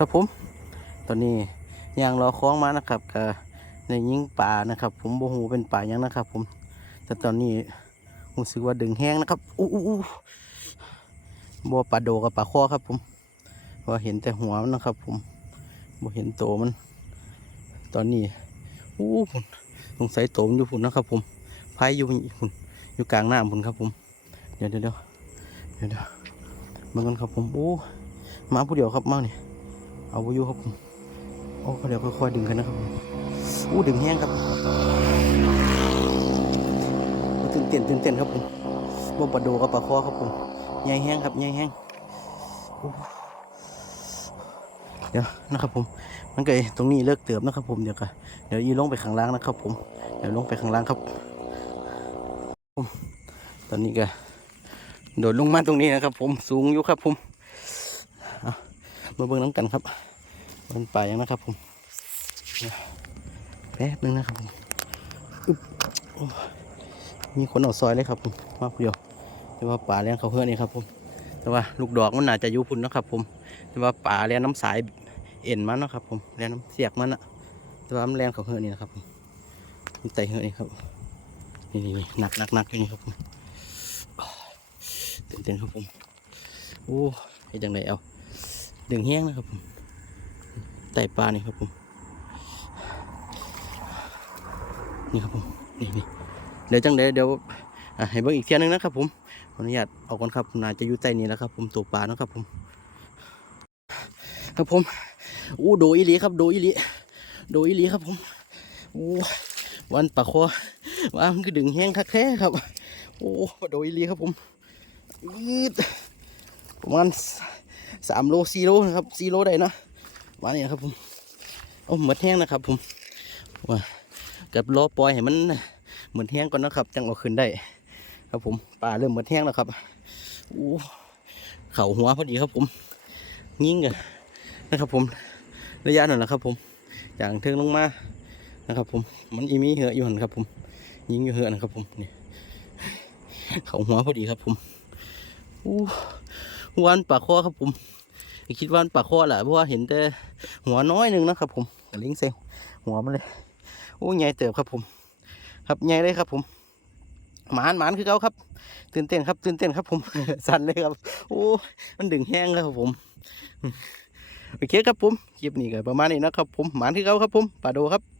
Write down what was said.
ครับผม ตอนนี้ยางรอคล้องมานะครับก็ในยิงป่านะครับ ผมโบหูเป็นป่ายังนะครับ ผม แต่ตอนนี้รู้สึกว่าดึงแห้งนะครับอู้อู้บัวปลาโดกับปลาข้อครับ ผมว่าเห็นแต่หัวมันนะครับ ผมบ่เห็นโตมัน ตอนนี้อู้พุ่นสงสัยโตมันอยู่พุ่นนะครับ ผมพายอยู่พุ่นอยู่กลางหน้ำพุ่นครับ ผมเดี๋ยวเดี๋ยวเดี๋ยวเดี๋ยวเดี๋ยวมันกันครับผมโอ้มาผู้เดียวครับมาเนี่ย เอาไปอยู่ครับผมโอ้เดี๋ยวค่อยๆดึงกันนะครับผมอู้ดึงแห้งครับตื่นเต้นตื่นเต้นครับผมบ่ปลาโดกับปลาคอครับผมใหญ่แห้งครับใหญ่แห้งเดี๋ยวนะครับผม มันก็ตรงนี้เลิกเติมนะครับผมเดี๋ยวก็เดี๋ยวยีลงไปข้างล่างนะครับ ผม เดี๋ยวลงไปข้างล่างครับผมตอนนี้ก็โดดลงมาตรงนี้นะครับ ผมสูงอยู่ครับผม มาเบิ่งน้ำกันครับมันป่ายังนะครับผมแป๊บนึงนะครับผมอึ๊บโอ้มีคนเอาซอยเลยครับผมมาเดียวแต่ว่าป่าเลี้ยงเขาเพื่อนนี่ครับผม แต่ว่าลูกดอกมันน่าจะยูพุ่นนะครับผม แต่ว่าป่าเลี้ยงน้ำสายเอ็นมันนะครับผมแรงน้ำเสียกมันอะแต่ว่ามันแรงเของเหือนี่นะครับผมมันไตเหือนี่ครับนี่นี่หนักหนักหนักอยู่นี่ครับผมเต้นเต้นครับผมโอ้ยจังไดเอา ดึงแห้งนะครับผมไตปลานี่ครับผมนี่ครับผมนี่นี่เดี๋ยวจังไดเดี๋ยวให้เบิ่งอีกเที่ยหนึงนะครับผมขออนุญาตเอาก่อนครับน่าจะอยู่ใต้นี้แล้วครับ ผมตัวปลาเนาะครับผม ครับผมอู้โดอีหลีครับโดอีหลีโดอีหลีครับผมอู้วันปะคอว่ามันคือดึงแห้งคักแท้ครับ โอ้โดอีหลีครับผมยืดประมาณ สามโลสี่โลนะครับสี่โลได้เนาะมาเนี่ยครับผมโอ้เหมือนแห้งนะครับ ผมว่ากับรอปล่อยให้มันเหมือนแห้งก่อนนะครับจังเอาขึ้นได้ ครับผมปลาเริ่มเหมือนแห้งแล้วครับอู้เข่าหัวพอดีครับผมยิงกันนะครับ ผมระยะหน่อยนะครับ ผมอย่างเทิงลงมานะครับผมมันอีมีเหืออยู่หันครับผม ยิงอยู่เหือนะครับผมนี่เขาหัวพอดีครับผมอู้วานปากคอครับผม คิดว่าอันปากคอแหละเพราะว่าเห็นแต่หัวน้อยหนึ่งนะครับ ผมลิงเซลหัวมันเลยโอ้ใหญ่เติบครับผม ครับใหญ่เลยครับผมหมานหมานคือเขาครับ ตื่นเต้นครับ ตื่นเต้นครับ ผมสั่นเลยครับ โอ้มันดึงแห้งแล้วครับผมโอเคครับผมคลิปนี้ก็ประมาณนี้นะครับผมหมานคือเขาครับผมปลาโดครับ